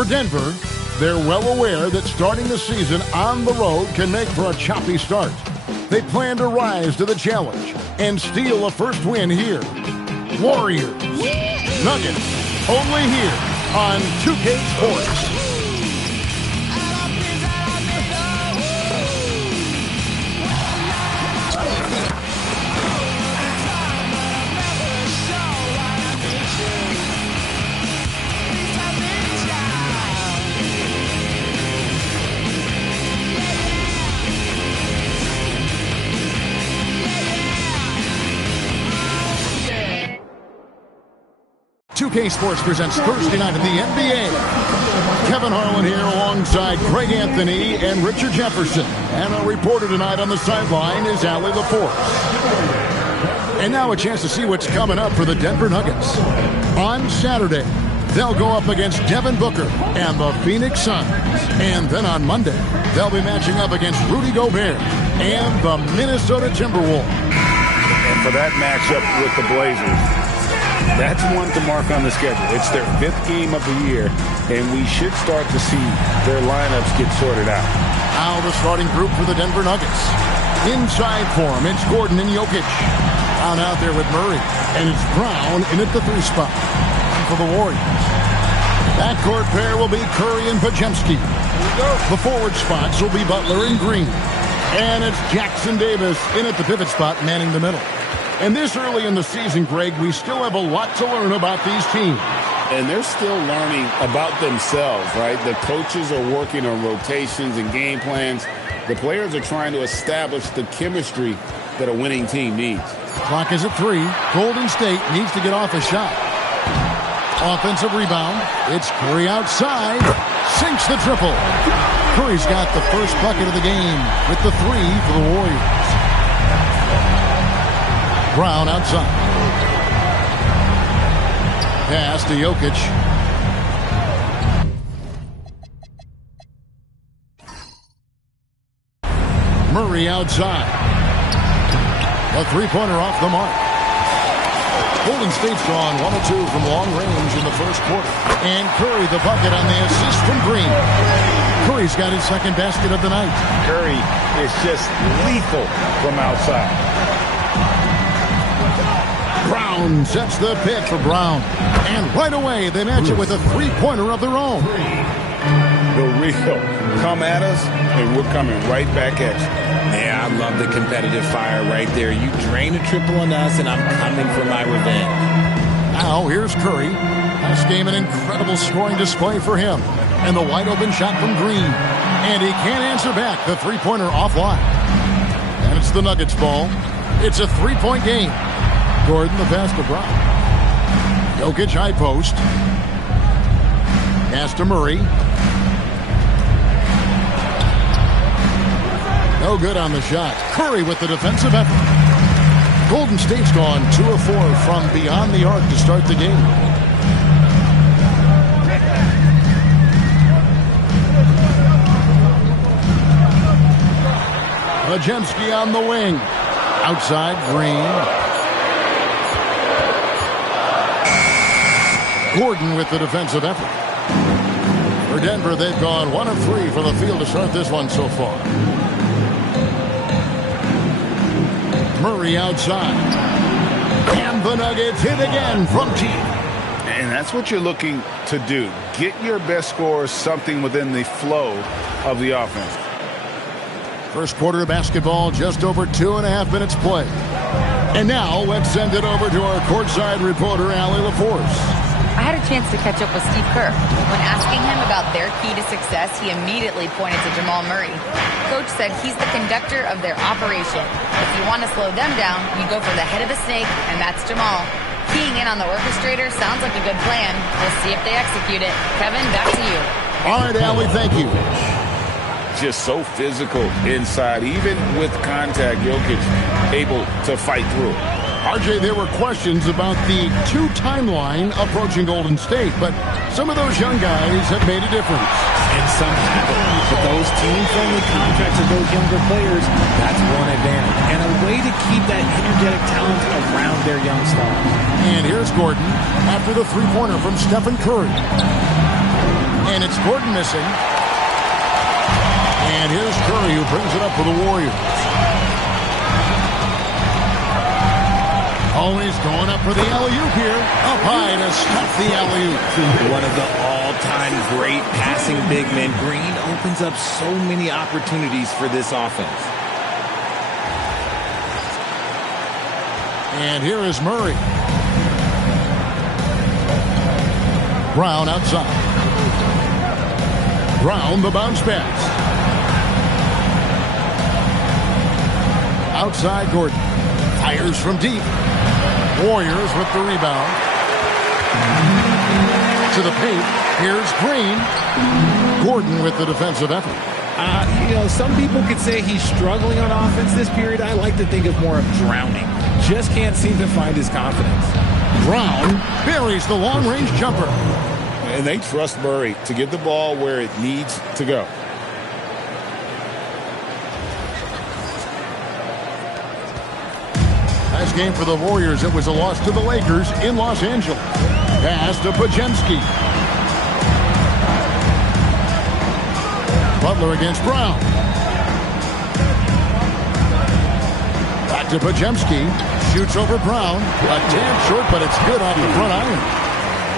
For Denver, they're well aware that starting the season on the road can make for a choppy start. They plan to rise to the challenge and steal a first win here. Warriors, Nuggets, only here on 2K Sports. K Sports presents Thursday night of the NBA. Kevin Harlan here alongside Greg Anthony and Richard Jefferson. And our reporter tonight on the sideline is Allie LaForce. And now a chance to see what's coming up for the Denver Nuggets. On Saturday, they'll go up against Devin Booker and the Phoenix Suns. And then on Monday, they'll be matching up against Rudy Gobert and the Minnesota Timberwolves. And for that matchup with the Blazers, that's one to mark on the schedule. It's their 5th game of the year, and we should start to see their lineups get sorted out. Now the starting group for the Denver Nuggets. Inside form, it's Gordon and Jokic. Brown out there with Murray, and it's Brown in at the 3 spot. And for the Warriors, backcourt pair will be Curry and Podziemski. The forward spots will be Butler and Green. And it's Jackson Davis in at the pivot spot, manning the middle. And this early in the season, Greg, we still have a lot to learn about these teams. And they're still learning about themselves, right? The coaches are working on rotations and game plans. The players are trying to establish the chemistry that a winning team needs. Clock is at 3. Golden State needs to get off a shot. Offensive rebound. It's Curry outside. Sinks the triple. Curry's got the first bucket of the game with the 3 for the Warriors. Brown outside. Pass to Jokic. Murray outside. A 3-pointer off the mark. Golden State's gone 1 of 2 from long range in the first quarter. And Curry the bucket on the assist from Green. Curry's got his second basket of the night. Curry is just lethal from outside. Brown sets the pick for Brown. And right away, they match it with a 3-pointer of their own. The real come at us, and we're coming right back at you. Yeah, I love the competitive fire right there. You drain a triple on us, and I'm coming for my revenge. Now, here's Curry. This game, an incredible scoring display for him. And the wide-open shot from Green. And he can't answer back. The 3-pointer offline. And it's the Nuggets ball. It's a 3-point game. Gordon, the pass to Brown. Jokic, high post. Pass to Murray. No good on the shot. Curry with the defensive effort. Golden State's gone 2 of 4 from beyond the arc to start the game. Podziemski on the wing. Outside, Green. Gordon with the defensive effort. For Denver, they've gone 1 of 3 from the field to start this one so far. Murray outside. And the Nuggets hit again from deep. And that's what you're looking to do. Get your best scorers something within the flow of the offense. First quarter of basketball, just over 2.5 minutes play. And now, let's send it over to our courtside reporter, Allie LaForce. I had a chance to catch up with Steve Kerr. When asking him about their key to success, he immediately pointed to Jamal Murray. Coach said he's the conductor of their operation. If you want to slow them down, you go for the head of the snake, and that's Jamal. Keying in on the orchestrator sounds like a good plan. We'll see if they execute it. Kevin, back to you. All right, Allie, thank you. Just so physical inside. Even with contact, Jokic able to fight through it. RJ, there were questions about the 2 timeline approaching Golden State, but some of those young guys have made a difference. And some haven't. But those team-friendly contracts of those younger players, that's one advantage. And a way to keep that energetic talent around their young stars. And here's Gordon after the 3-pointer from Stephen Curry. And it's Gordon missing. And here's Curry who brings it up for the Warriors. Always going up for the alley-oop here. Up high to stuff the alley-oop. One of the all-time great passing big men. Green opens up so many opportunities for this offense. And here is Murray. Brown outside. Brown the bounce pass. Outside Gordon. Fires from deep. Warriors with the rebound. To the paint. Here's Green. Gordon with the defensive effort. Some people could say he's struggling on offense this period. I like to think of more of drowning. Just can't seem to find his confidence. Brown buries the long-range jumper. And they trust Murray to get the ball where it needs to go. Last game for the Warriors, it was a loss to the Lakers in Los Angeles. Pass to Podziemski. Butler against Brown. Back to Podziemski. Shoots over Brown. A tad short, but it's good off the front iron.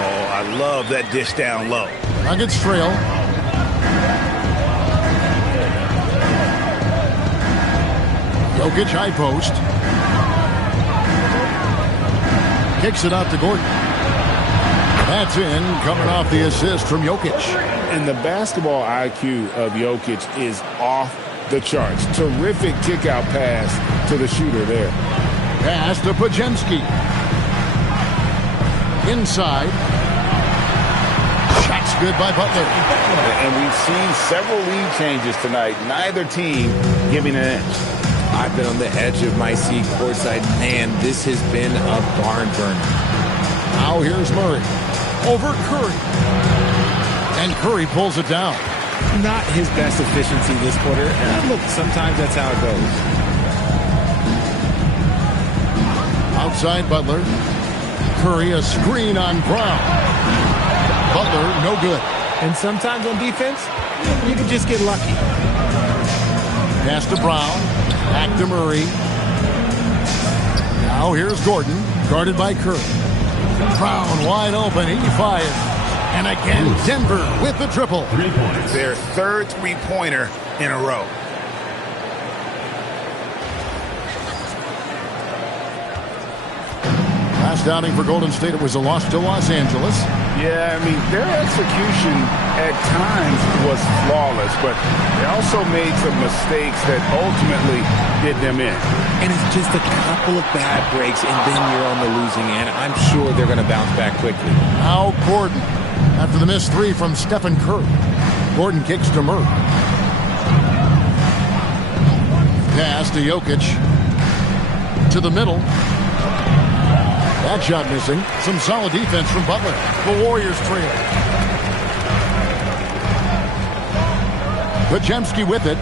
Oh, I love that dish down low. Nuggets trail. Jokic high post. Kicks it out to Gordon. That's in, coming off the assist from Jokic. And the basketball IQ of Jokic is off the charts. Terrific kick-out pass to the shooter there. Pass to Podziemski. Inside. Shot's good by Butler. And we've seen several lead changes tonight. Neither team giving an edge. I've been on the edge of my seat courtside. Man, this has been a barn burner. Now here's Murray. Over Curry. And Curry pulls it down. Not his best efficiency this quarter. And look, sometimes that's how it goes. Outside Butler. Curry a screen on Brown. Butler no good. And sometimes on defense, you can just get lucky. Pass to Brown. Back to Murray. Now here's Gordon. Guarded by Curry. Brown wide open. He fires. And again, Denver with the triple. Their third three-pointer in a row. Last outing for Golden State, it was a loss to Los Angeles. Yeah, I mean, their execution at times was flawless, but they also made some mistakes that ultimately did them in. And it's just a couple of bad breaks, and then you're on the losing end. I'm sure they're going to bounce back quickly. Now Gordon, after the missed three from Stephen Curry. Gordon kicks to Murray. Pass to Jokic. To the middle. That shot missing. Some solid defense from Butler. The Warriors trail. Podziemski with it.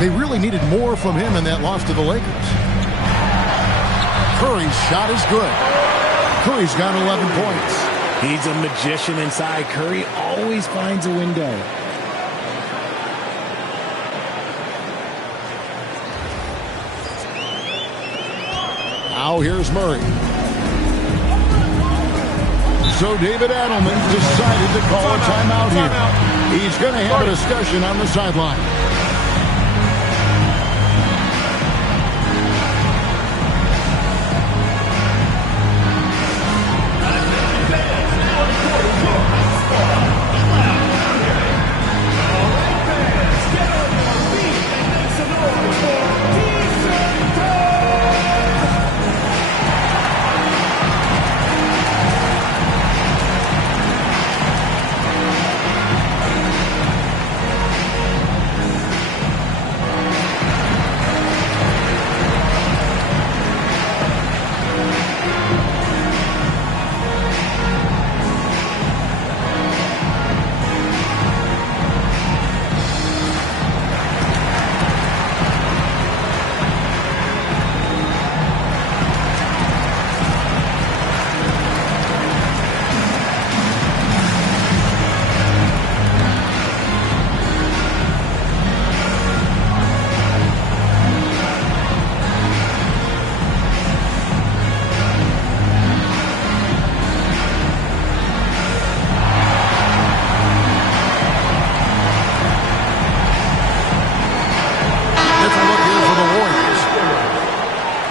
They really needed more from him in that loss to the Lakers. Curry's shot is good. Curry's got 11 points. He's a magician inside. Curry always finds a window. Now here's Murray. So David Adelman decided to call a timeout here. He's going to have a discussion on the sideline.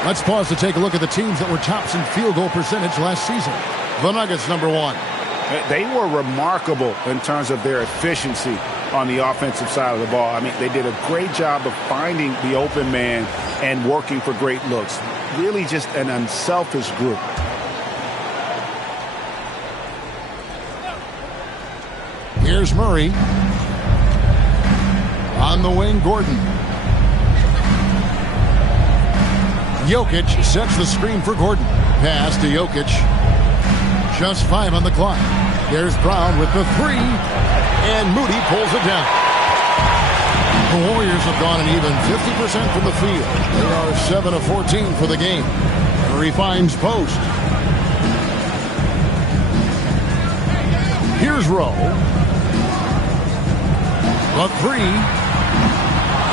Let's pause to take a look at the teams that were tops in field goal percentage last season. The Nuggets, number 1. They were remarkable in terms of their efficiency on the offensive side of the ball. I mean, they did a great job of finding the open man and working for great looks. Really just an unselfish group. Here's Murray. On the wing, Gordon. Jokic sets the screen for Gordon. Pass to Jokic. Just 5 on the clock. There's Brown with the 3. And Moody pulls it down. The Warriors have gone an even 50% from the field. They are 7 of 14 for the game. Murray finds post. Here's Rowe. The 3.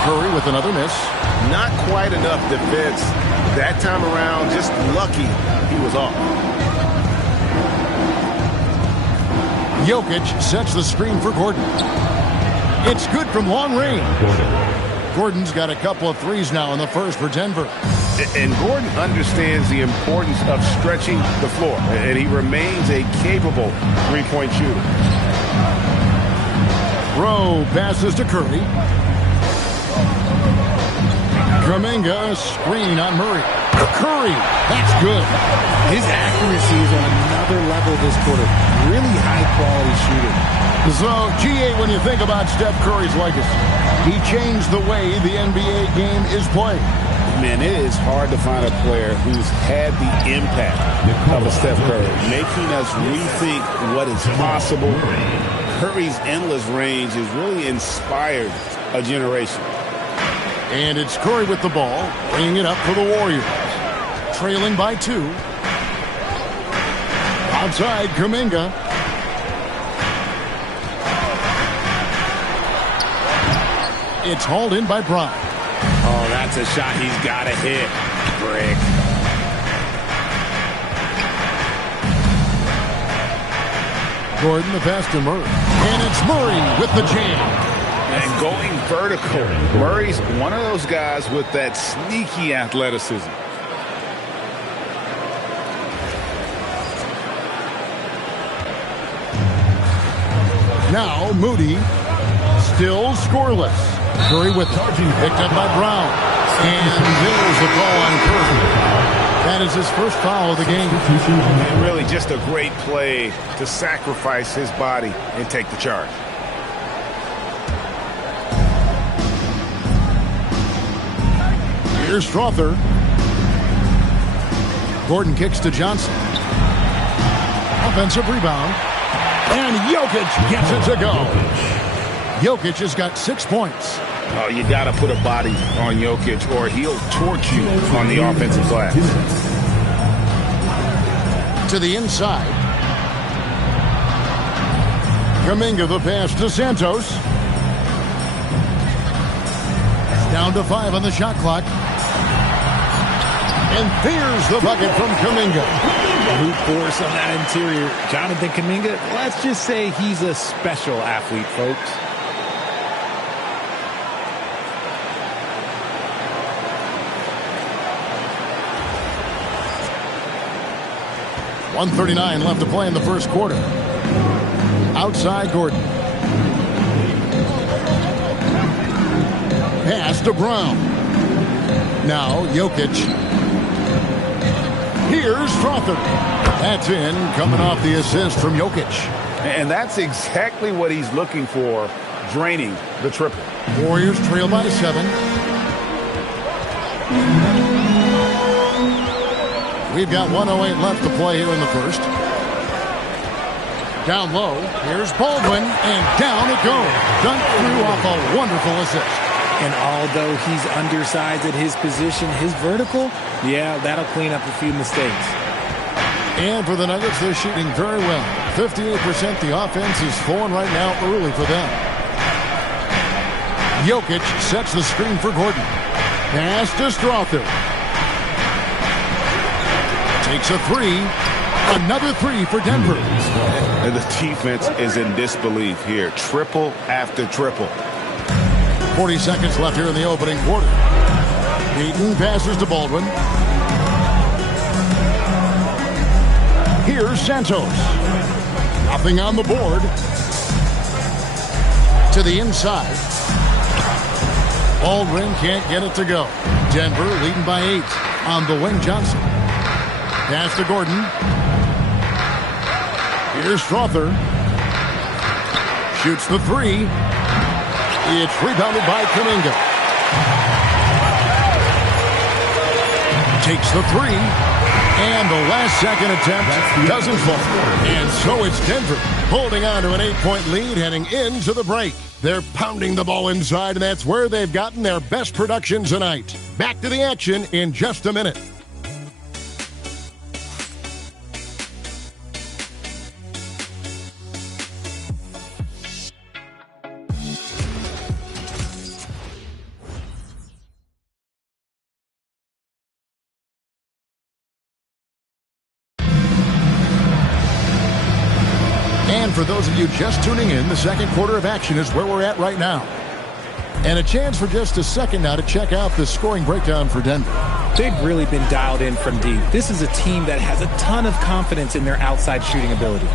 Curry with another miss. Not quite enough defense that time around. Just lucky he was off. Jokic sets the screen for Gordon. It's good from long range. Gordon's got a couple of threes now in the first for Denver. And Gordon understands the importance of stretching the floor. And he remains a capable three-point shooter. Rowe passes to Curry. Kuminga screen on Murray. Curry, that's good. His accuracy is on another level this quarter. Really high-quality shooting. So, GA, when you think about Steph Curry's legacy, he changed the way the NBA game is played. Man, it is hard to find a player who's had the impact of a Steph Curry, making us rethink what is possible. Curry's endless range has really inspired a generation. And it's Curry with the ball, bringing it up for the Warriors. Trailing by 2. Outside, Kuminga. It's hauled in by Brown. Oh, that's a shot he's got to hit. Brick. Gordon, the pass to Murray. And it's Murray with the jam. And going vertical. Murray's one of those guys with that sneaky athleticism. Now Moody, still scoreless. Curry with it. Picked up by Brown. And there's the call on Curry. That is his first foul of the game. And really just a great play to sacrifice his body and take the charge. Here's Strother. Gordon kicks to Johnson. Offensive rebound. And Jokic gets it to go. Jokic has got 6 points. Oh, you got to put a body on Jokic or he'll torch you on the offensive glass. To the inside. Kuminga the pass to Santos. Down to 5 on the shot clock. And there's the bucket from Kuminga. Brute force on that interior. Jonathan Kuminga, let's just say he's a special athlete, folks. .139 left to play in the first quarter. Outside Gordon. Pass to Brown. Now Jokic. Here's Strother. That's in, coming off the assist from Jokic. And that's exactly what he's looking for, draining the triple. Warriors trail by 7. We've got 1:08 left to play here in the first. Down low, here's Baldwin, and down it goes. Dunked through off a wonderful assist. And although he's undersized at his position, his vertical, yeah, that'll clean up a few mistakes. And for the Nuggets, they're shooting very well. 58%. The offense is flowing right now early for them. Jokic sets the screen for Gordon. Pass to Strother. Takes a 3. Another 3 for Denver. And the defense is in disbelief here. Triple after triple. 40 seconds left here in the opening quarter. Peyton passes to Baldwin. Here's Santos. Nothing on the board. To the inside. Baldwin can't get it to go. Denver leading by 8 on the wing. Johnson. Pass to Gordon. Here's Strother. Shoots the 3. It's rebounded by Kuminga. Takes the 3. And the last second attempt doesn't fall. And so it's Denver holding on to an 8-point lead heading into the break. They're pounding the ball inside, and that's where they've gotten their best production tonight. Back to the action in just a minute. And for those of you just tuning in, the second quarter of action is where we're at right now. And a chance for just a second now to check out the scoring breakdown for Denver. They've really been dialed in from deep. This is a team that has a ton of confidence in their outside shooting ability.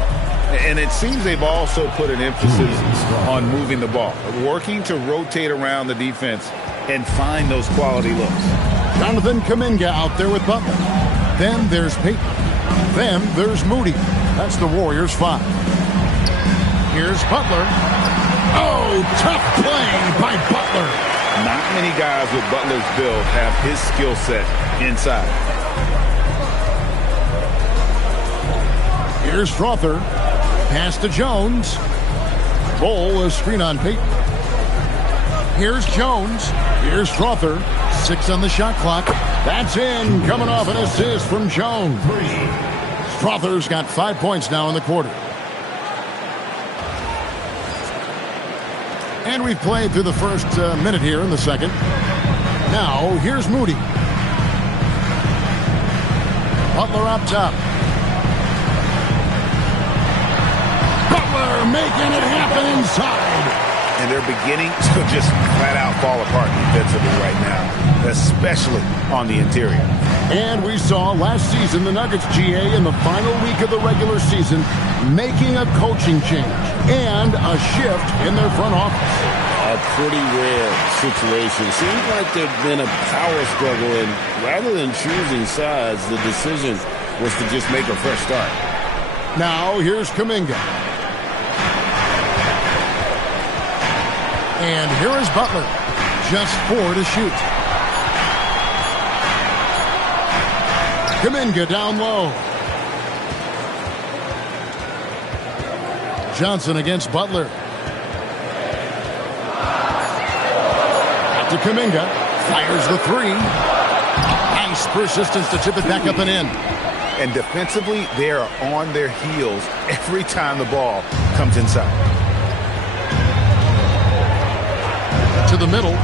And it seems they've also put an emphasis on moving the ball, working to rotate around the defense and find those quality looks. Jonathan Kuminga out there with Butler. Then there's Payton. Then there's Moody. That's the Warriors' 5. Here's Butler. Oh, tough play by Butler. Not many guys with Butler's build have his skill set inside. Here's Strother. Pass to Jones. Roll a screen on Payton. Here's Jones. Here's Strother. 6 on the shot clock. That's in. Coming off an assist from Jones. Strother's got 5 points now in the quarter. And we've played through the first minute here in the second. Now, here's Moody. Butler up top. Butler making it happen inside. And they're beginning to just flat out fall apart defensively right now, especially on the interior. And we saw last season the Nuggets, GA, in the final week of the regular season, making a coaching change and a shift in their front office. A pretty rare situation. Seems like there's been a power struggle, and rather than choosing sides, the decision was to just make a fresh start. Now, here's Kuminga. And here is Butler. Just 4 to shoot. Kuminga down low. Johnson against Butler. Back to Kuminga. Fires the 3. Nice persistence to tip it back up and in. And defensively, they are on their heels every time the ball comes inside. To the middle.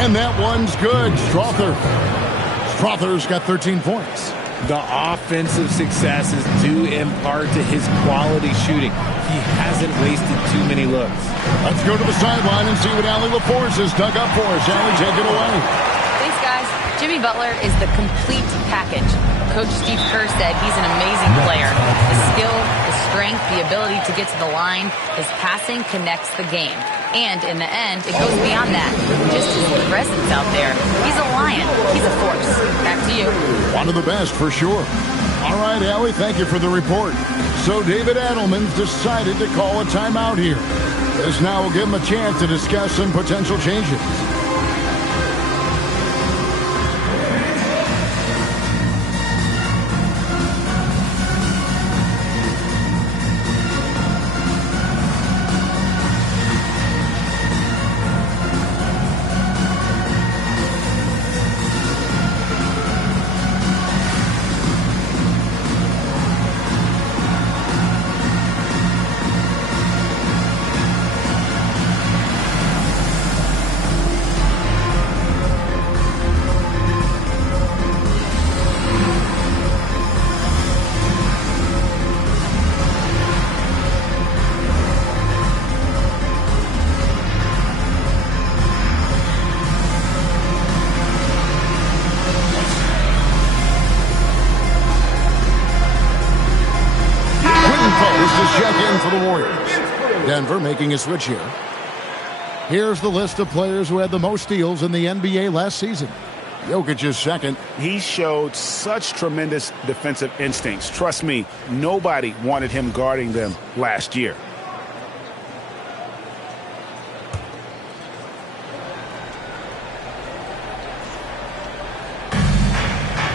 And that one's good. Strother's got 13 points. The offensive success is due in part to his quality shooting. He hasn't wasted too many looks. Let's go to the sideline and see what Allie LaForce has dug up for us. Allie, take it away. Thanks, guys. Jimmy Butler is the complete package. Coach Steve Kerr said he's an amazing player. The skill, the strength, the ability to get to the line, his passing connects the game. And in the end, it goes beyond that. Just his presence out there. He's a lion. He's a force. Back to you. One of the best, for sure. All right, Allie, thank you for the report. So David Adelman's decided to call a timeout here. This now will give him a chance to discuss some potential changes. Denver making a switch here. Here's the list of players who had the most steals in the NBA last season. Jokic is second. He showed such tremendous defensive instincts. Trust me, nobody wanted him guarding them last year.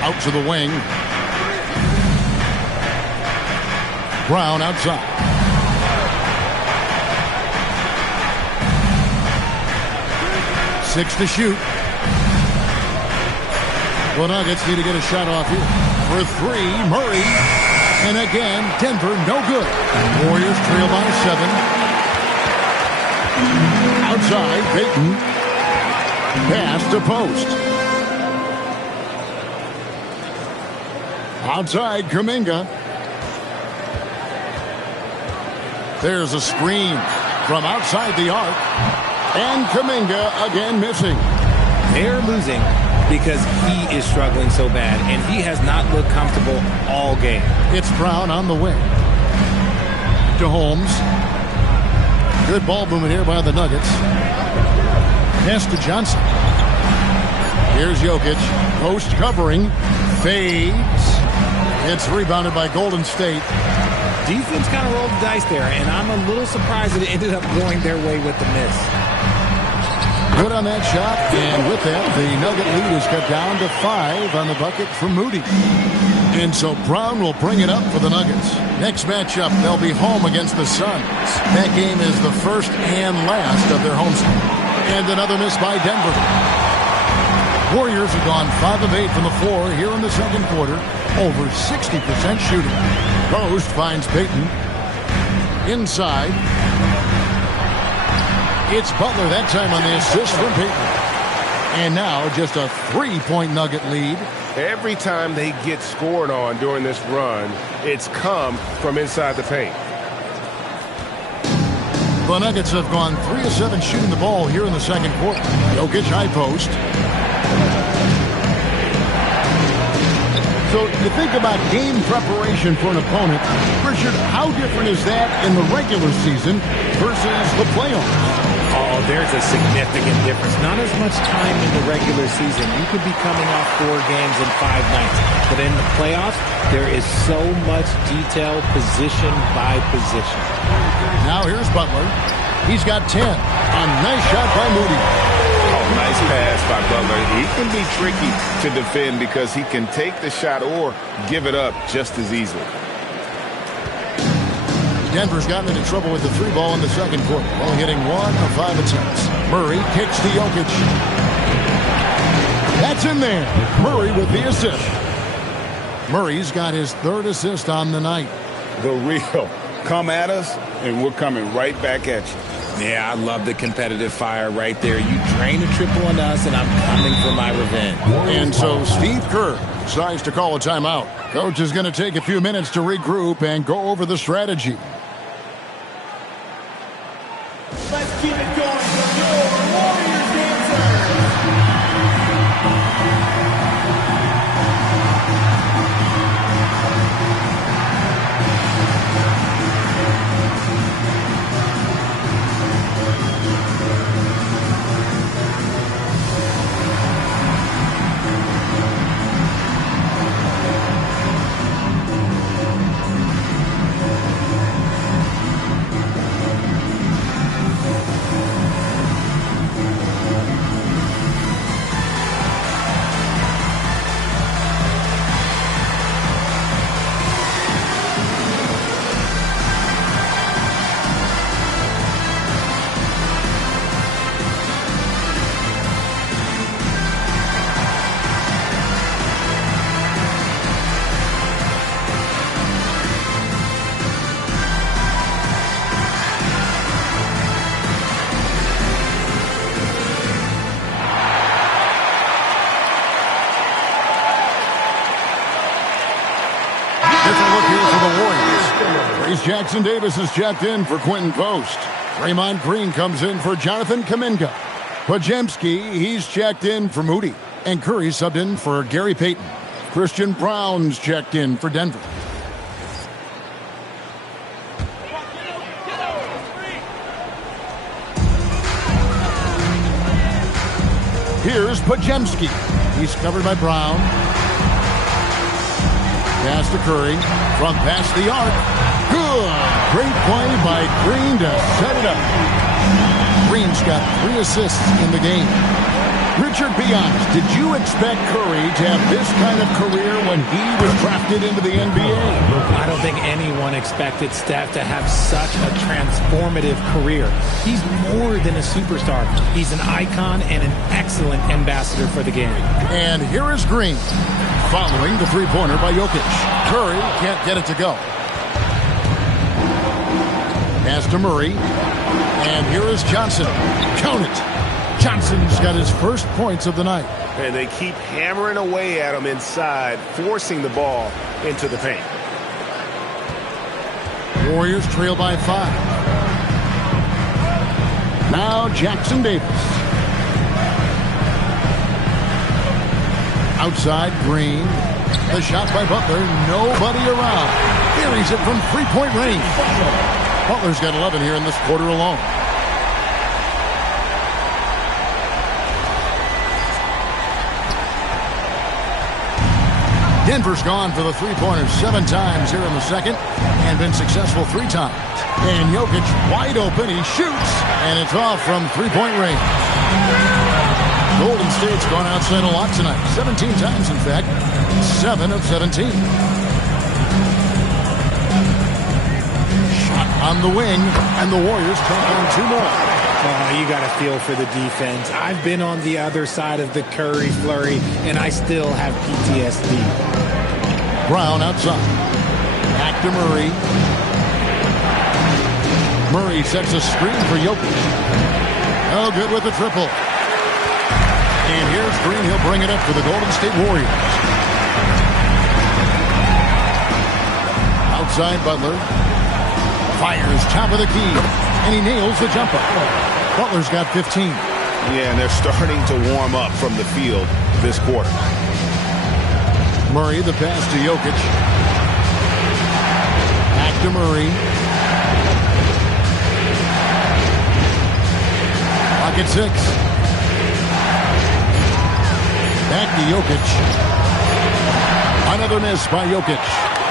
Out to the wing. Brown outside. Six to shoot. The Nuggets need to get a shot off here. For three, Murray. And again, Denver, no good. Warriors trail by 7. Outside, Payton. Pass to post. Outside, Kuminga. There's a screen from outside the arc. And Kuminga again missing. They're losing because he is struggling so bad, and he has not looked comfortable all game. It's Brown on the wing. To Holmes. Good ball movement here by the Nuggets. Pass to Johnson. Here's Jokic. Post covering. Fades. It's rebounded by Golden State. Defense kind of rolled the dice there, and I'm a little surprised that it ended up going their way with the miss. Good on that shot, and with that, the Nugget lead is cut down to 5 on the bucket for Moody. And so Brown will bring it up for the Nuggets. Next matchup, they'll be home against the Suns. That game is the first and last of their homestand. And another miss by Denver. Warriors have gone 5 of 8 from the floor here in the second quarter. Over 60% shooting. Post finds Payton. Inside. It's Butler that time on the assist from Payton. And now just a 3-point Nugget lead. Every time they get scored on during this run, it's come from inside the paint. The Nuggets have gone 3 of 7 shooting the ball here in the second quarter. Jokic high post. So you think about game preparation for an opponent. Richard, how different is that in the regular season versus the playoffs? Oh, there's a significant difference. Not as much time in the regular season. You could be coming off 4 games in 5 nights. But in the playoffs, there is so much detail position by position. Now here's Butler. He's got 10. A nice shot by Moody. Oh, nice pass by Butler. He can be tricky to defend because he can take the shot or give it up just as easily. Denver's gotten into trouble with the 3 ball in the second quarter. Only hitting 1 of 5 attempts. Murray kicks to Jokic. That's in there. Murray with the assist. Murray's got his 3rd assist on the night. The real. Come at us, and we're coming right back at you. Yeah, I love the competitive fire right there. You drain a triple on us, and I'm coming for my revenge. And so Steve Kerr decides to call a timeout. Coach is going to take a few minutes to regroup and go over the strategy. Let's keep it going for your Warriors dancers. Jackson Davis is checked in for Quentin Post. Draymond Green comes in for Jonathan Kuminga. Podziemski, he's checked in for Moody. And Curry subbed in for Gary Payton. Christian Brown's checked in for Denver. Here's Podziemski. He's covered by Brown. Pass to Curry. From past the arc. Good. Great play by Green to set it up. Green's got 3 assists in the game. Richard, be honest, did you expect Curry to have this kind of career when he was drafted into the NBA? I don't think anyone expected Steph to have such a transformative career. He's more than a superstar. He's an icon and an excellent ambassador for the game. And here is Green, following the three-pointer by Jokic. Curry can't get it to go. Pass to Murray. And here is Johnson. Count it. Johnson's got his first points of the night. And they keep hammering away at him inside, forcing the ball into the paint. Warriors trail by 5. Now Jackson Davis. Outside, Green. The shot by Butler. Nobody around. Buries it from three-point range. Butler's got 11 here in this quarter alone. Denver's gone for the three-pointers 7 times here in the second and been successful 3 times. And Jokic wide open. He shoots, and it's off from three-point range. Golden State's gone outside a lot tonight. 17 times, in fact. 7 of 17. Shot on the wing, and the Warriors come on 2 more. Oh, you got to feel for the defense. I've been on the other side of the Curry flurry, and I still have PTSD. Brown outside. Back to Murray. Murray sets a screen for Jokic. Oh, good with the triple. And here's Green. He'll bring it up for the Golden State Warriors. Outside Butler. Fires top of the key. And he nails the jumper. Butler's got 15. Yeah, and they're starting to warm up from the field this quarter. Murray, the pass to Jokic. Back to Murray. Clock at 6. Back to Jokic. Another miss by Jokic.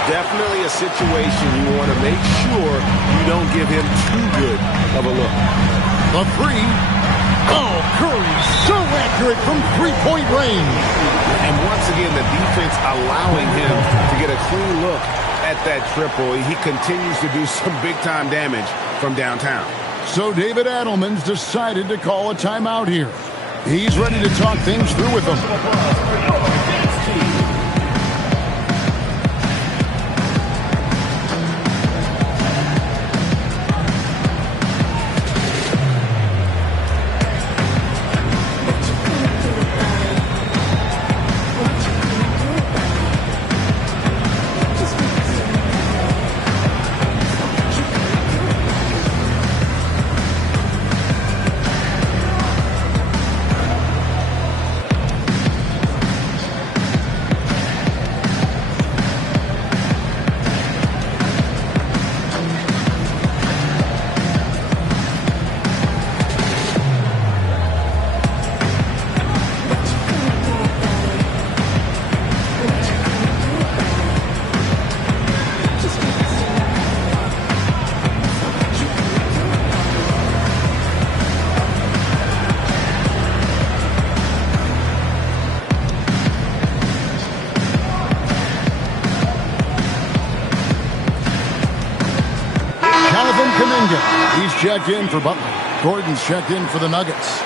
Definitely a situation you want to make sure you don't give him too good of a look. The 3. Oh, Curry so accurate from three-point range. And once again, the defense allowing him to get a clean look at that triple. He continues to do some big-time damage from downtown. So David Adelman's decided to call a timeout here. He's ready to talk things through with them. He's checked in for Butler. Gordon's checked in for the Nuggets.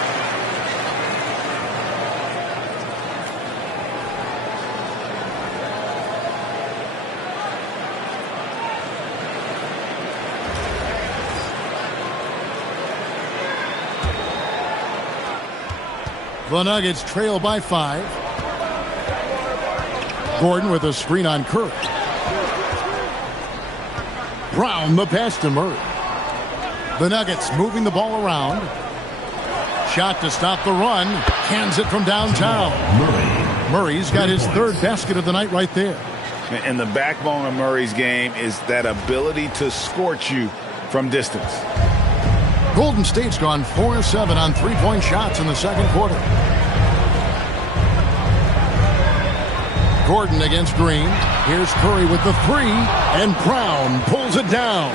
The Nuggets trail by 5. Gordon with a screen on Curry. Brown the pass to Murray. The Nuggets moving the ball around. Shot to stop the run. Cans it from downtown. Murray's got his 3rd basket of the night right there. And the backbone of Murray's game is that ability to scorch you from distance. Golden State's gone 4 of 7 on three-point shots in the second quarter. Gordon against Green. Here's Curry with the three, and Brown pulls it down.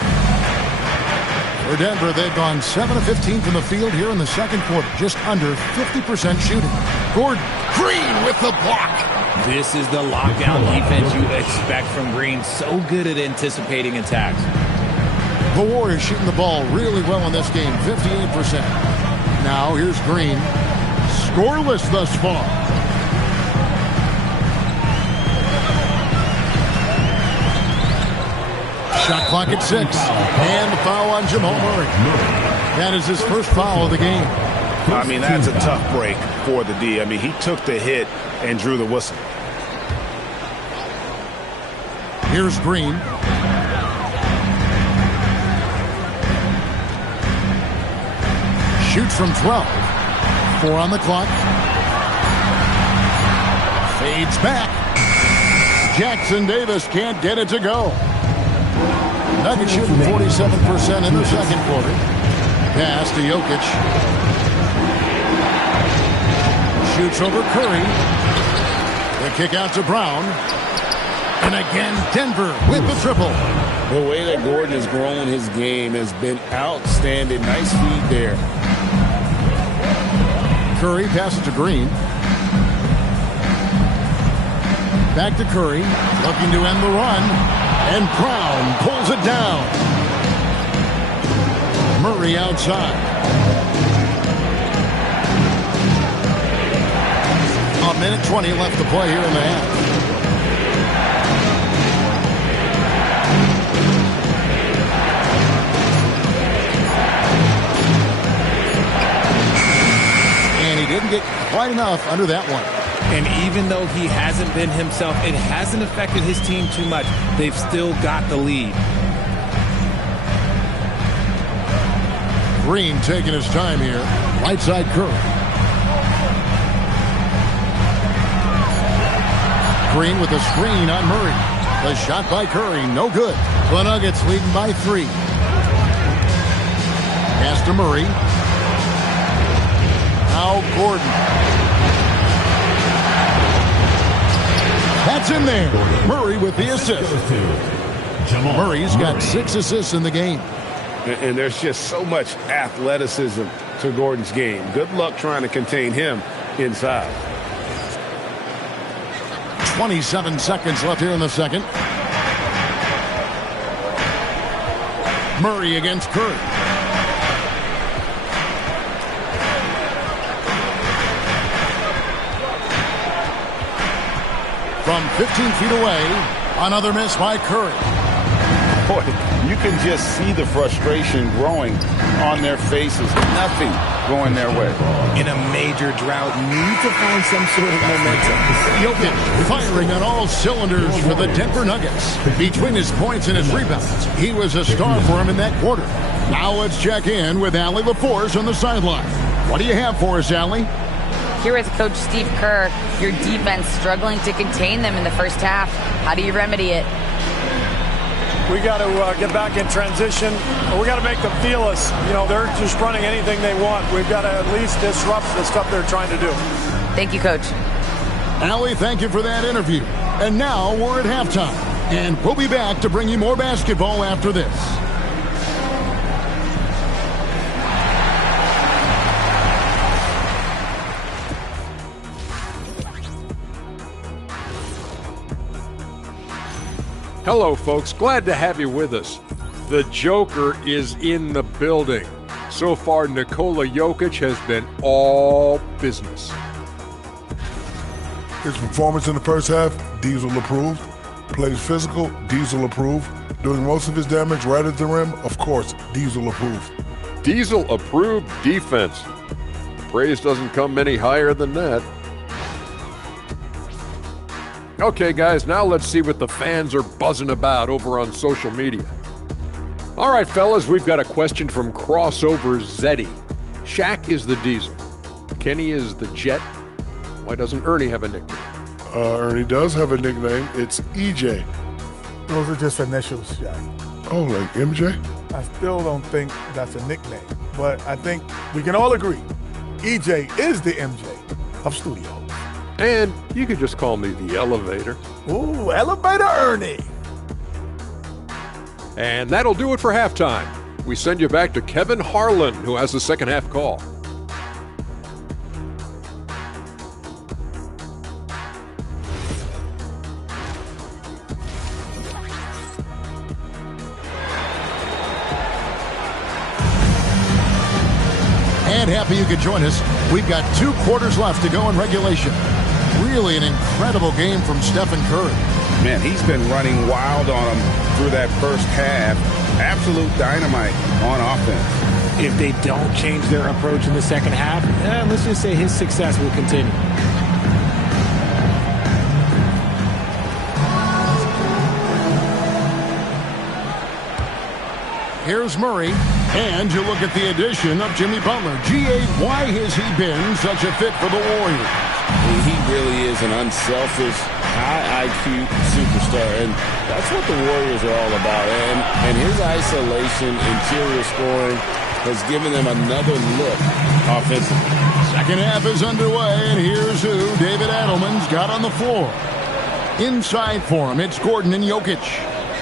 For Denver, they've gone 7 of 15 from the field here in the second quarter, just under 50% shooting. Gordon, Green with the block. This is the lockdown defense you expect from Green. So good at anticipating attacks. The Warriors shooting the ball really well in this game, 58%. Now here's Green, scoreless thus far. Shot clock at 6, and the foul on Jamal Murray. That is his first foul of the game. I mean, that's a tough break for the D. I mean, he took the hit and drew the whistle. Here's Green. Shoots from 12. 4 on the clock. Fades back. Jackson Davis can't get it to go. Nuggets shooting 47% in the second quarter. Pass to Jokic. Shoots over Curry. The kick out to Brown. And again, Denver with the triple. The way that Gordon has grown his game has been outstanding. Nice feed there. Curry passes to Green. Back to Curry. Looking to end the run. And Brown pulls it down. Murray outside. A minute 20 left to play here in the half. And he didn't get quite enough under that one. And even though he hasn't been himself, it hasn't affected his team too much. They've still got the lead. Green taking his time here. Right side Curry. Green with a screen on Murray. The shot by Curry, no good. The Nuggets leading by 3. Pass to Murray. Now Gordon. That's in there. Murray with the assist. Murray's got 6 assists in the game. And there's just so much athleticism to Gordon's game. Good luck trying to contain him inside. 27 seconds left here in the second. Murray against Curry. From 15 feet away, another miss by Curry. Boy, you can just see the frustration growing on their faces. Nothing going their way. In a major drought, need to find some sort of momentum. Jokic firing on all cylinders for the Denver Nuggets. Between his points and his rebounds, he was a star for him in that quarter. Now let's check in with Allie LaForce on the sideline. What do you have for us, Allie? Here with Coach Steve Kerr, your defense struggling to contain them in the first half. How do you remedy it? We got to get back in transition. We got to make them feel us. You know, they're just running anything they want. We've got to at least disrupt the stuff they're trying to do. Thank you, Coach. Allie, thank you for that interview. And now we're at halftime. And we'll be back to bring you more basketball after this. Hello, folks. Glad to have you with us. The Joker is in the building. So far, Nikola Jokic has been all business. His performance in the first half, Diesel approved. Plays physical, Diesel approved. Doing most of his damage right at the rim, of course, Diesel approved. Diesel approved defense. Praise doesn't come any higher than that. Okay, guys, now let's see what the fans are buzzing about over on social media. All right, fellas, we've got a question from Crossover Zeddy. Shaq is the Diesel. Kenny is the Jet. Why doesn't Ernie have a nickname? Ernie does have a nickname. It's EJ. Those are just initials, Shaq. Oh, like MJ? I still don't think that's a nickname, but I think we can all agree EJ is the MJ of studio. And you could just call me the Elevator. Ooh, Elevator Ernie. And that'll do it for halftime. We send you back to Kevin Harlan, who has the second half call. And happy you could join us. We've got 2 quarters left to go in regulation. Really an incredible game from Stephen Curry. Man, he's been running wild on them through that first half. Absolute dynamite on offense. If they don't change their approach in the second half, let's just say his success will continue. Here's Murray. And you look at the addition of Jimmy Butler. G.A., why has he been such a fit for the Warriors? He really is an unselfish, high IQ superstar, and that's what the Warriors are all about. And his isolation, interior scoring has given them another look offensively. Second half is underway, and here's who David Adelman's got on the floor. Inside for him, it's Gordon and Jokic.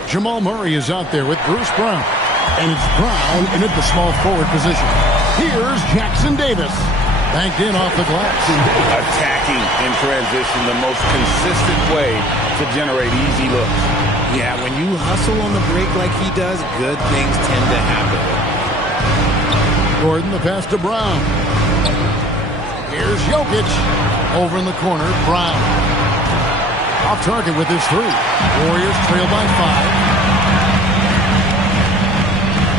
Jamal Murray is out there with Bruce Brown. And it's Brown in at the small forward position. Here's Jackson Davis. Banked in off the glass. Attacking in transition, the most consistent way to generate easy looks. Yeah, when you hustle on the break like he does, good things tend to happen. Gordon, the pass to Brown. Here's Jokic. Over in the corner, Brown. Off target with his 3. Warriors trail by 5.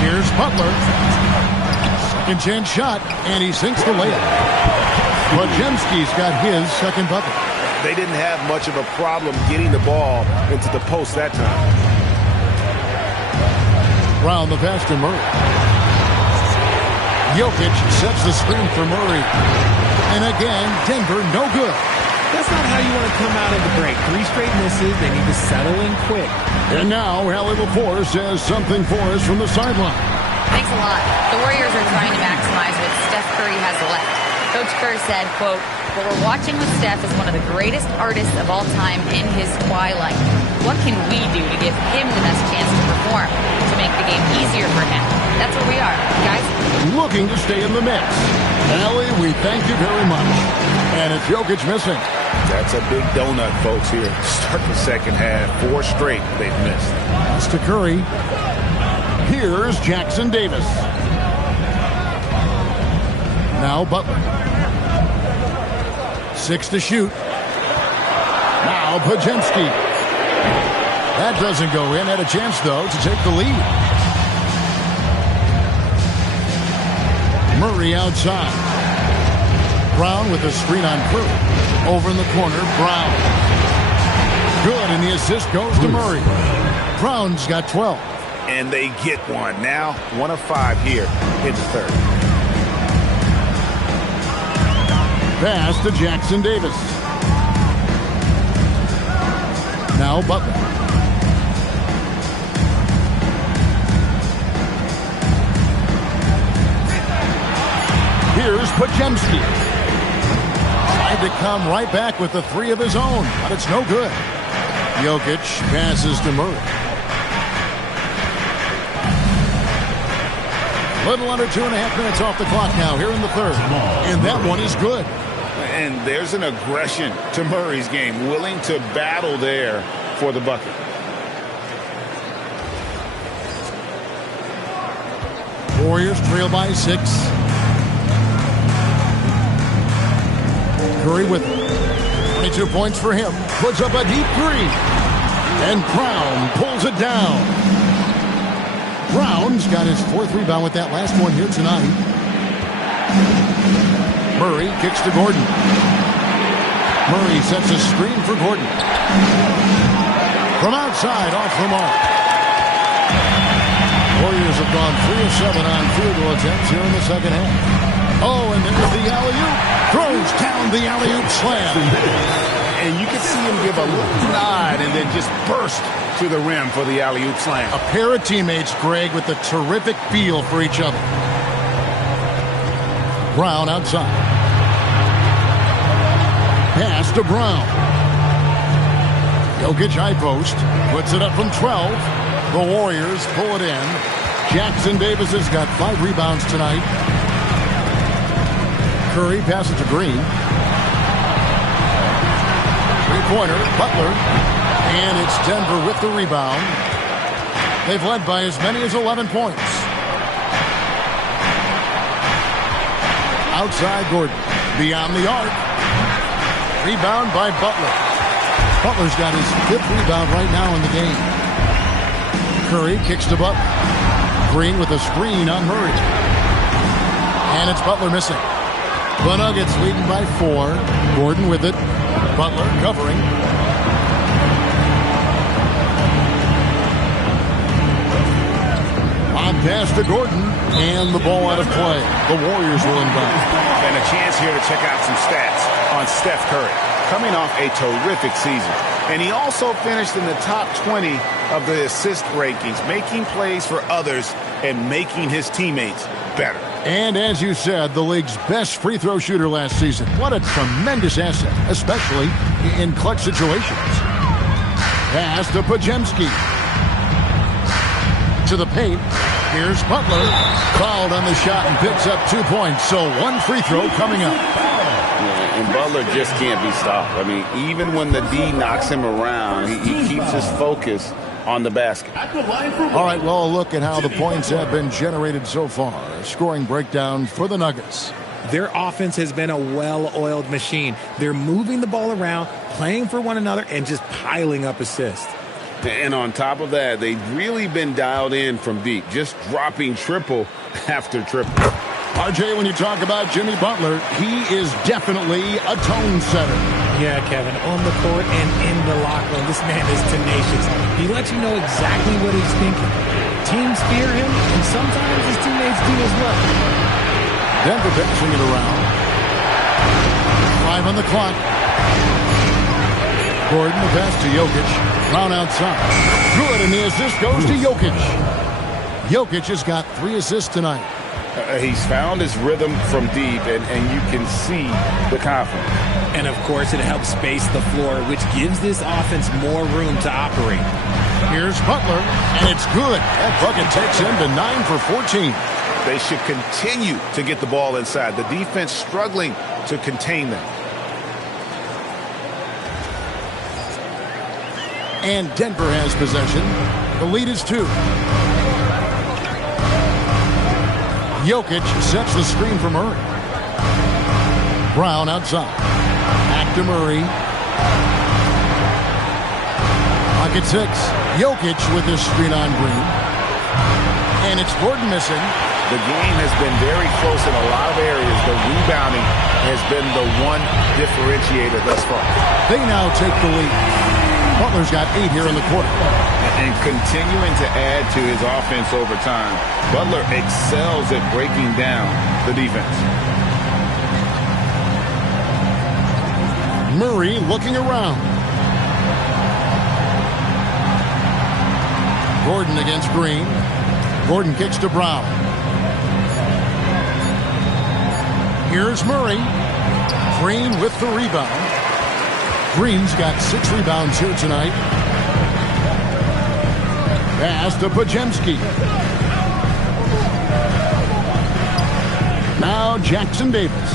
Here's Butler. Second chance shot, and he sinks the layup. Podziemski's got his second bucket. They didn't have much of a problem getting the ball into the post that time. Brown the pass to Murray. Jokic sets the screen for Murray. And again, Denver no good. That's not how you want to come out of the break. 3 straight misses. They need to settle in quick. And now, Allie LaForce has something for us from the sideline. Thanks a lot. The Warriors are trying to maximize what Steph Curry has left. Coach Kerr said, quote, "What we're watching with Steph is one of the greatest artists of all time in his twilight. What can we do to give him the best chance to perform, to make the game easier for him?" That's where we are, guys. Looking to stay in the mix. Allie, we thank you very much. And it's Jokic missing. That's a big donut, folks, here. Start the second half. 4 straight they've missed. Pass to Curry. Here's Jackson Davis. Now Butler. 6 to shoot. Now Podziemski. That doesn't go in. Had a chance, though, to take the lead. Murray outside. Brown with a screen on Curry. Over in the corner, Brown. Good, and the assist goes to Murray. Brown's got 12. And they get one. Now 1 of 5 here in the third. Pass to Jackson Davis. Now Butler. Here's Podziemski. Tried to come right back with the 3 of his own, but it's no good. Jokic passes to Murray. Little under 2.5 minutes off the clock now here in the third. And that one is good. And there's an aggression to Murray's game, willing to battle there for the bucket. Warriors trail by 6. Curry with 22 points for him. Puts up a deep 3. And Brown pulls it down. Brown's got his 4th rebound with that last one here tonight. Murray kicks to Gordon. Murray sets a screen for Gordon. From outside, off the mark. Warriors have gone 3 of 7 on field goal attempts here in the second half. Oh, and there's the alley-oop. Throws down the alley-oop slam. And you can see him give a little nod and then just burst to the rim for the alley-oop slam. A pair of teammates, Greg, with a terrific feel for each other. Brown outside. Pass to Brown. Jokic high post. Puts it up from 12. The Warriors pull it in. Jackson Davis has got 5 rebounds tonight. Curry passes to Green. Three-pointer, Butler. And it's Denver with the rebound. They've led by as many as 11 points. Outside Gordon. Beyond the arc. Rebound by Butler. Butler's got his 5th rebound right now in the game. Curry kicks to Butler. Green with a screen on Murray. And it's Butler missing. The Nuggets leading by 4. Gordon with it. Butler covering. On pass to Gordon. And the ball out of play. The Warriors will inbound. And a chance here to check out some stats on Steph Curry. Coming off a terrific season. And he also finished in the top 20 of the assist rankings, making plays for others and making his teammates better. And as you said, the league's best free throw shooter last season. What a tremendous asset, especially in clutch situations. Pass to Podziemski. To the paint. Here's Butler. Fouled on the shot and picks up 2 points. So 1 free throw coming up. And Butler just can't be stopped. I mean, even when the D knocks him around, he keeps his focus on the basket. All right, well, a look at how the points have been generated so far. A scoring breakdown for the Nuggets. Their offense has been a well-oiled machine. They're moving the ball around, playing for one another, and just piling up assists. And on top of that, they've really been dialed in from deep, just dropping triple after triple. RJ, when you talk about Jimmy Butler, he is definitely a tone setter. Yeah, Kevin, on the court and in the locker room, this man is tenacious. He lets you know exactly what he's thinking. Teams fear him, and sometimes his teammates do as well. Denver passing it around. 5 on the clock. Gordon, the pass to Jokic. Brown outside. Good, and the assist goes to Jokic. Jokic has got 3 assists tonight. He's found his rhythm from deep, and you can see the confidence. And, of course, it helps space the floor, which gives this offense more room to operate. Here's Butler, and it's good. That bucket takes him to 9 for 14. They should continue to get the ball inside. The defense struggling to contain them. And Denver has possession. The lead is 2. Jokic sets the screen for Murray. Brown outside. Back to Murray. Pocket 6. Jokic with this screen on Green. And it's Gordon missing. The game has been very close in a lot of areas. The rebounding has been the one differentiator thus far. They now take the lead. Butler's got 8 here in the quarter. And continuing to add to his offense over time, Butler excels at breaking down the defense. Murray looking around. Gordon against Green. Gordon kicks to Brown. Here's Murray. Green with the rebound. Green's got 6 rebounds here tonight. Pass to Podziemski. Now Jackson Davis.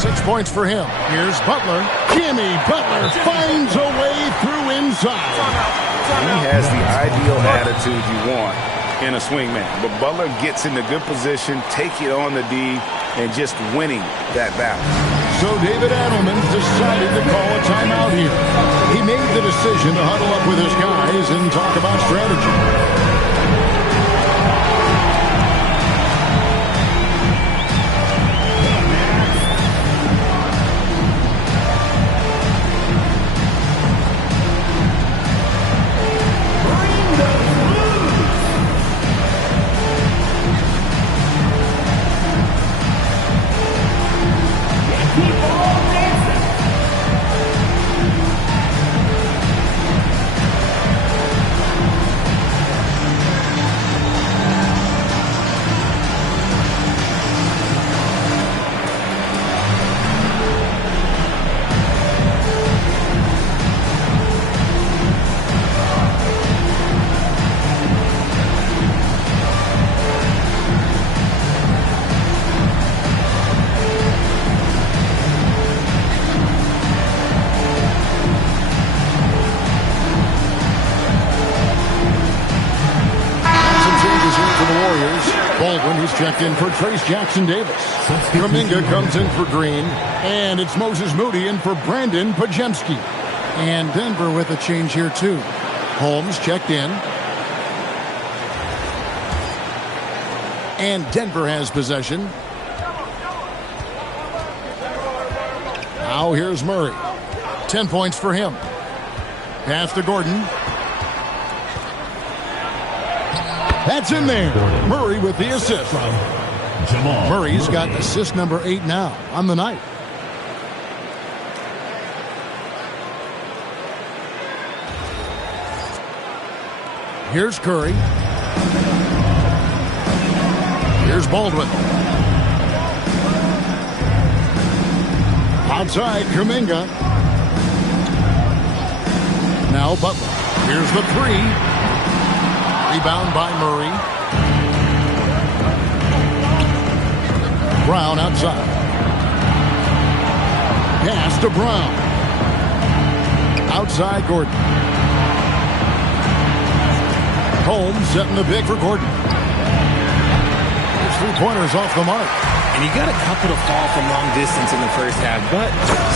6 points for him. Here's Butler. Jimmy Butler finds a way through inside. He has the ideal attitude you want in a swingman. But Butler gets in a good position, take it on the D, and just winning that battle. So David Adelman decided to call a timeout here. He made the decision to huddle up with his guys and talk about strategy. checked in for Trace Jackson-Davis. Kuminga comes in for Green. And it's Moses Moody in for Brandon Podziemski. And Denver with a change here, too. Holmes checked in. And Denver has possession. Now here's Murray. 10 points for him. Pass to Gordon. That's in there. Murray with the assist. Murray's got assist number 8 now on the night. Here's Curry. Here's Baldwin. Outside, Kuminga. Now Butler. Here's the 3. Rebound by Murray. Brown outside. Pass to Brown. Outside, Gordon. Holmes setting the big for Gordon. His three-pointers off the mark. And he got a couple to fall from long distance in the first half, but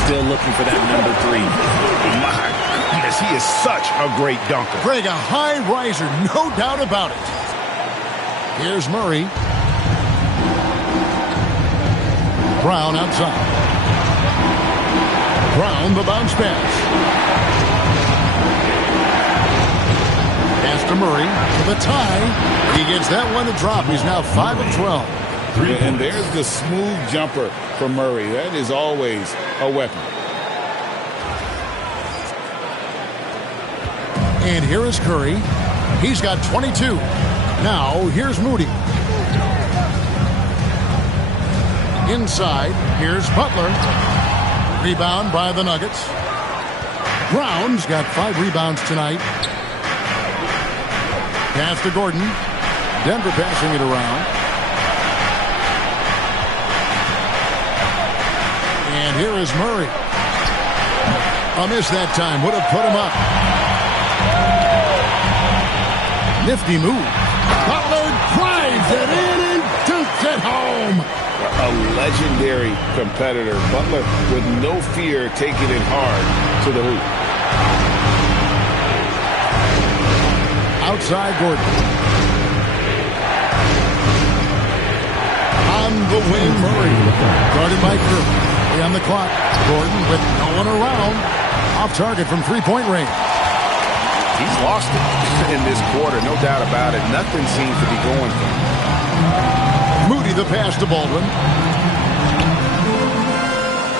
still looking for that number 3. My goodness, he is such a great dunker. Greg, a high riser, no doubt about it. Here's Murray. Brown outside. Brown the bounce pass. Pass to Murray for the tie. He gets that one to drop. He's now 5 of 12. And there's the smooth jumper for Murray. That is always a weapon. And here is Curry. He's got 22. Now here's Moody. Inside, here's Butler. Rebound by the Nuggets. Brown's got 5 rebounds tonight. Pass to Gordon. Denver passing it around. And here is Murray. A miss that time. Would have put him up. Nifty move. Butler drives it in and dukes it home. A legendary competitor. Butler with no fear taking it hard to the hoop. Outside Gordon. On the wing, Murray. Guarded by Curry. On the clock. Gordon with no one around. Off target from three-point range. He's lost it in this quarter, no doubt about it. Nothing seems to be going for him. Moody the pass to Baldwin.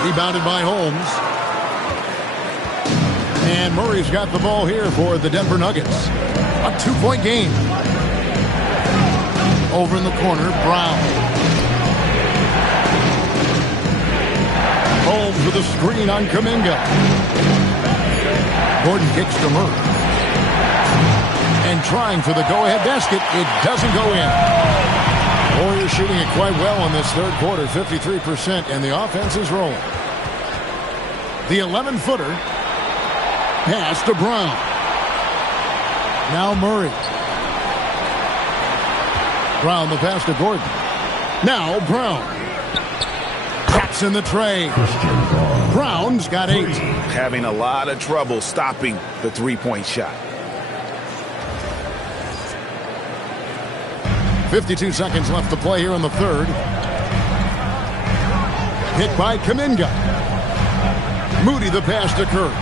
Rebounded by Holmes. And Murray's got the ball here for the Denver Nuggets. A 2-point game. Over in the corner, Brown. Holmes with a screen on Kuminga. Gordon kicks to Murray. And trying for the go-ahead basket. It doesn't go in. Warriors shooting it quite well in this third quarter, 53%, and the offense is rolling. The 11-footer. Pass to Brown. Now Murray. Brown the pass to Gordon. Now Brown. Traps in the tray. Brown's got 8. Having a lot of trouble stopping the three-point shot. 52 seconds left to play here in the third. Hit by Kuminga. Moody the pass to Curry.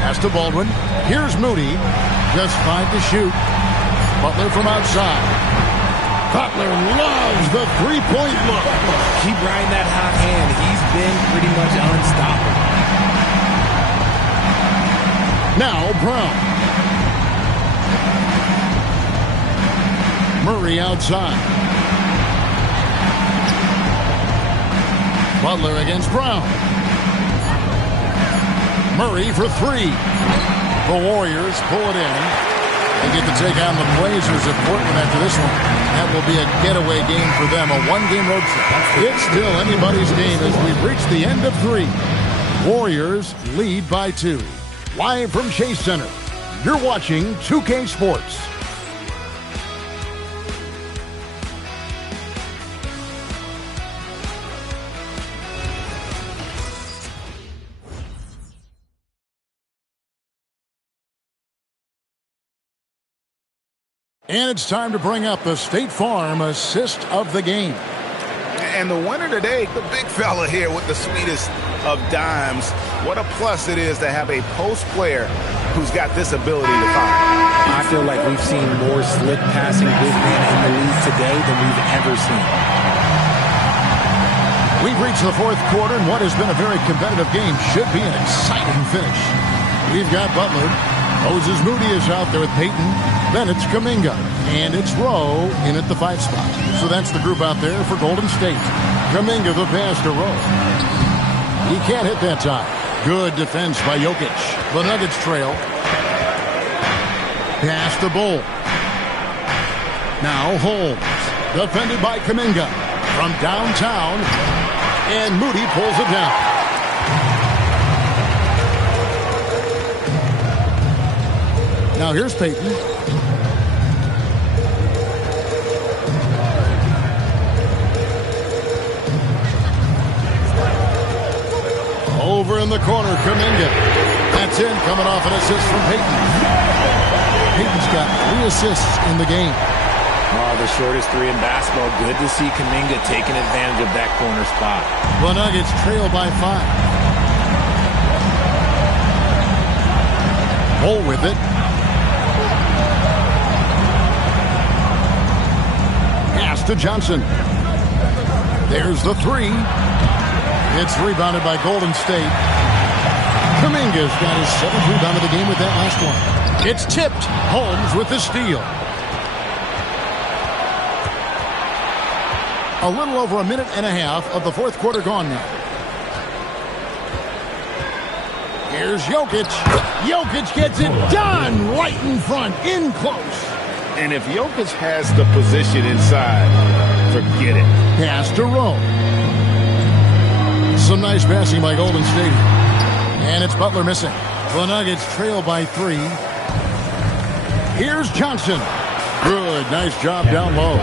Pass to Baldwin. Here's Moody. Just 5 to shoot. Butler from outside. Butler loves the three-point look. Keep riding that hot hand. He's been pretty much unstoppable. Now Brown. Murray outside. Butler against Brown. Murray for 3. The Warriors pull it in. They get to take on the Blazers at Portland after this one. That will be a getaway game for them, a one-game road trip. It's still anybody's game as we reach the end of 3. Warriors lead by 2. Live from Chase Center, You're watching 2K Sports. And it's time to bring up the State Farm assist of the game. And the winner today, the big fella here with the sweetest of dimes. What a plus it is to have a post player who's got this ability to fire. I feel like we've seen more slick passing big men in the league today than we've ever seen. We've reached the fourth quarter, and what has been a very competitive game should be an exciting finish. We've got Butler. Moses Moody is out there with Peyton. Then it's Kuminga. And it's Rowe in at the 5 spot. So that's the group out there for Golden State. Kuminga the pass to Rowe. He can't hit that time. Good defense by Jokic. The Nuggets trail. Pass to Bull. Now Holmes. Defended by Kuminga. From downtown. And Moody pulls it down. Now here's Peyton. Over in the corner, Kuminga. That's in, coming off an assist from Peyton. Peyton's got 3 assists in the game. Oh, the shortest 3 in basketball. Good to see Kuminga taking advantage of that corner spot. The Nuggets trail by 5. Bull with it. Pass to Johnson. There's the 3. It's rebounded by Golden State. Kuminga's got his 7th rebound of the game with that last one. It's tipped. Holmes with the steal. A little over a minute and a half of the fourth quarter gone now. Here's Jokic. Jokic gets it done right in front, in close. And if Jokic has the position inside, forget it. Pass to Rowe. Some nice passing by Golden State. And it's Butler missing. The Nuggets trail by 3. Here's Johnson. Good, nice job down low.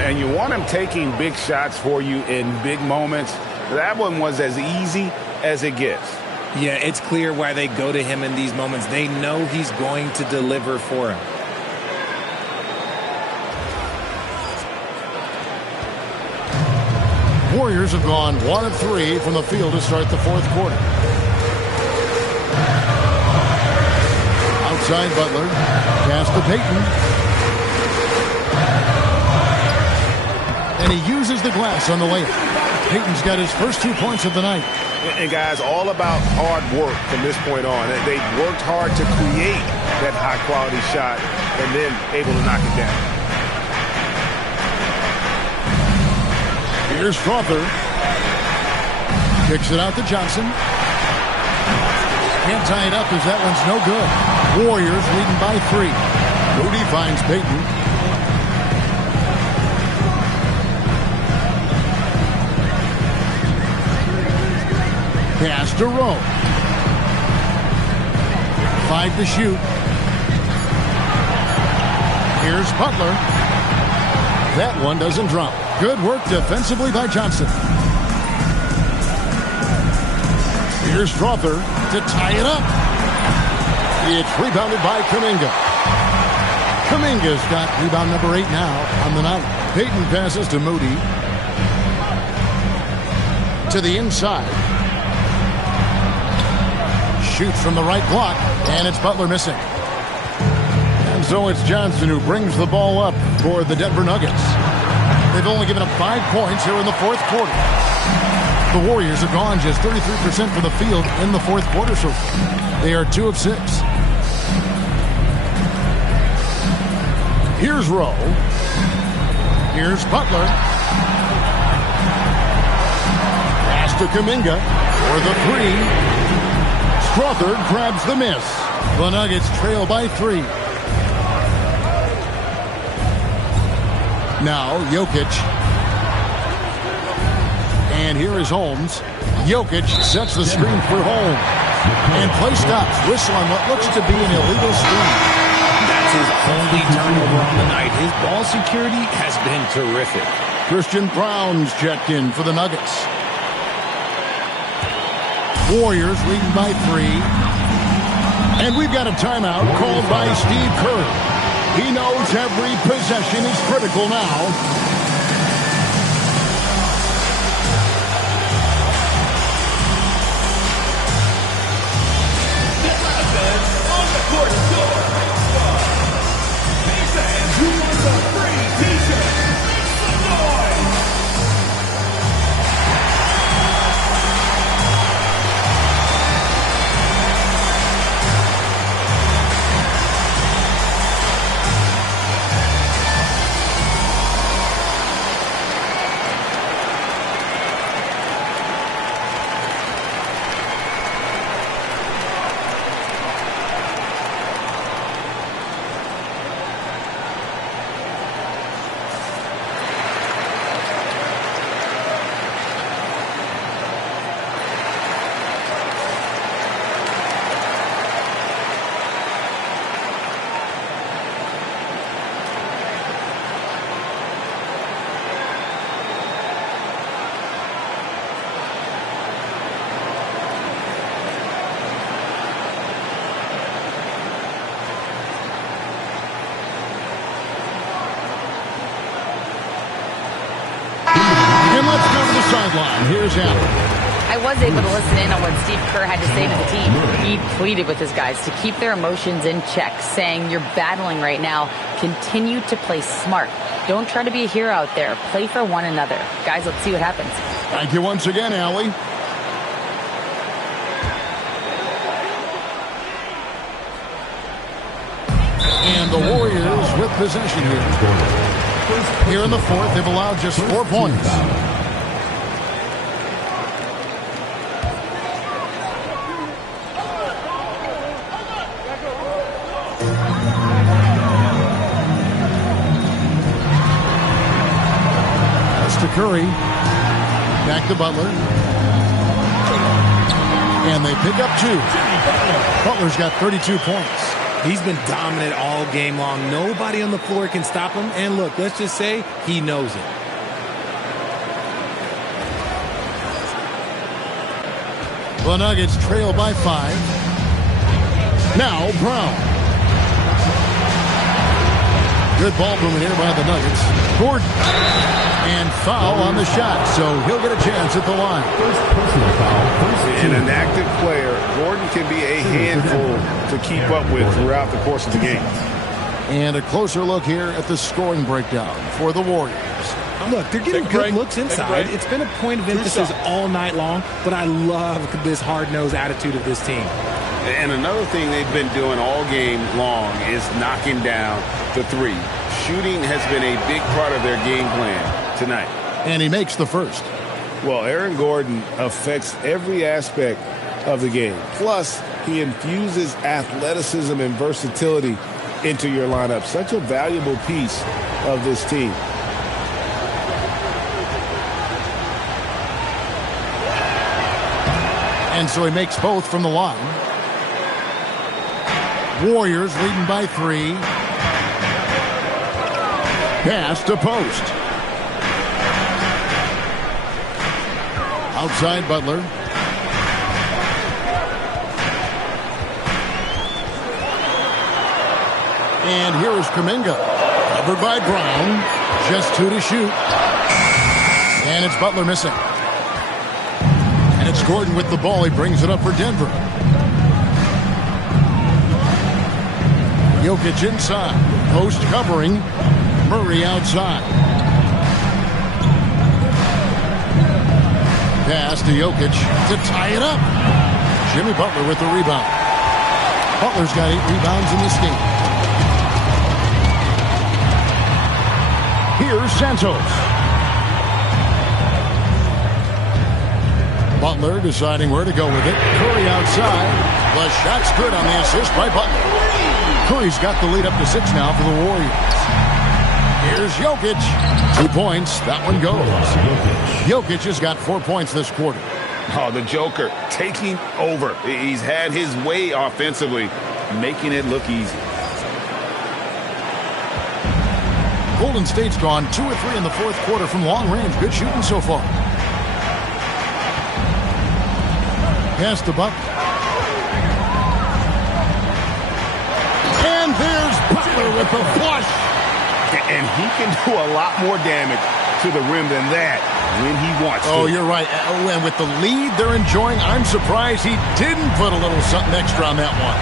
And you want him taking big shots for you in big moments. That one was as easy as it gets. Yeah, it's clear why they go to him in these moments. They know he's going to deliver for him. Warriors have gone 1 of 3 from the field to start the fourth quarter. Outside Butler. Pass to Peyton. And he uses the glass on the layup. Peyton's got his first 2 points of the night. And guys, all about hard work from this point on. They worked hard to create that high-quality shot and then able to knock it down. Here's Strawther. Kicks it out to Johnson. Can't tie it up as that one's no good. Warriors leading by 3. Moody finds Peyton. Pass to Rowe. 5 to shoot. Here's Butler. That one doesn't drop. Good work defensively by Johnson. Here's Strawther to tie it up. It's rebounded by Kuminga. Kuminga's got rebound number 8 now on the night. Peyton passes to Moody. To the inside. Shoots from the right block, and it's Butler missing. And so it's Johnson who brings the ball up for the Denver Nuggets. They've only given up 5 points here in the fourth quarter. The Warriors have gone just 33% from the field in the fourth quarter, so they are 2 of 6. Here's Rowe. Here's Butler. Pass to Kuminga for the 3. Strawther grabs the miss. The Nuggets trail by 3. Now Jokic. And here is Holmes. Jokic sets the screen for Holmes. And play stops. Whistle on what looks to be an illegal screen. That's his only turnover on the night. His ball security has been terrific. Christian Brown's checked in for the Nuggets. Warriors leading by 3. And we've got a timeout called by Steve Kerr. He knows every possession is critical now. Sideline. Here's Allen. I was able to listen in on what Steve Kerr had to say to the team. He pleaded with his guys to keep their emotions in check, saying, you're battling right now. Continue to play smart. Don't try to be a hero out there. Play for one another. Guys, let's see what happens. Thank you once again, Allie. And the Warriors with possession here. Here in the fourth, they've allowed just 4 points. Curry, back to Butler, and they pick up 2. Butler's got 32 points. He's been dominant all game long. Nobody on the floor can stop him, and look, let's just say he knows it. The Nuggets trail by 5. Now Brown. Good ball movement here by the Nuggets. Gordon. And foul on the shot, so he'll get a chance at the line. And an active player, Gordon can be a handful to keep up with throughout the course of the game. And a closer look here at the scoring breakdown for the Warriors. Look, they're getting good looks inside. It's been a point of emphasis all night long, but I love this hard-nosed attitude of this team. And another thing they've been doing all game long is knocking down the 3. Shooting has been a big part of their game plan tonight. And he makes the first. Well, Aaron Gordon affects every aspect of the game. Plus, he infuses athleticism and versatility into your lineup. Such a valuable piece of this team. And so he makes both from the line. Warriors leading by 3. Pass to post. Outside Butler. And here is Kuminga. Covered by Brown. Just 2 to shoot. And it's Butler missing. And it's Gordon with the ball. He brings it up for Denver. Jokic inside. Post covering. Murray outside. Pass to Jokic to tie it up. Jimmy Butler with the rebound. Butler's got 8 rebounds in this game. Here's Santos. Butler deciding where to go with it. Curry outside. The shot's good on the assist by Butler. Curry's got the lead up to 6 now for the Warriors. Here's Jokic. 2 points. That one goes. Jokic has got 4 points this quarter. Oh, the Joker taking over. He's had his way offensively, making it look easy. Golden State's gone 2 or 3 in the fourth quarter from long range. Good shooting so far. Pass to Buck. And there's Butler with the flush. And he can do a lot more damage to the rim than that when he wants to. Oh, you're right. And with the lead they're enjoying, I'm surprised he didn't put a little something extra on that one.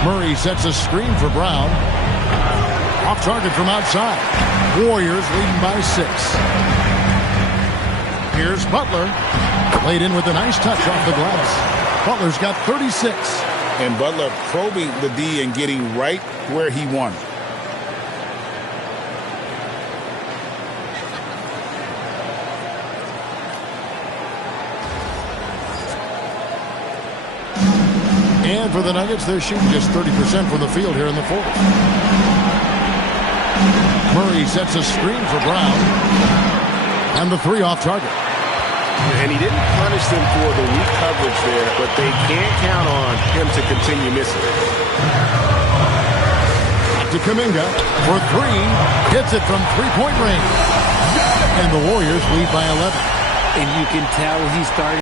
Murray sets a screen for Brown. Off target from outside. Warriors leading by 6. Here's Butler. Laid in with a nice touch off the glass. Butler's got 36. And Butler probing the D and getting right where he wanted. And for the Nuggets, they're shooting just 30% from the field here in the fourth. Murray sets a screen for Brown. And the 3 off target. And he didn't punish them for the weak coverage there, but they can't count on him to continue missing. To Kuminga for 3. Hits it from 3-point range. And the Warriors lead by 11. And you can tell he's starting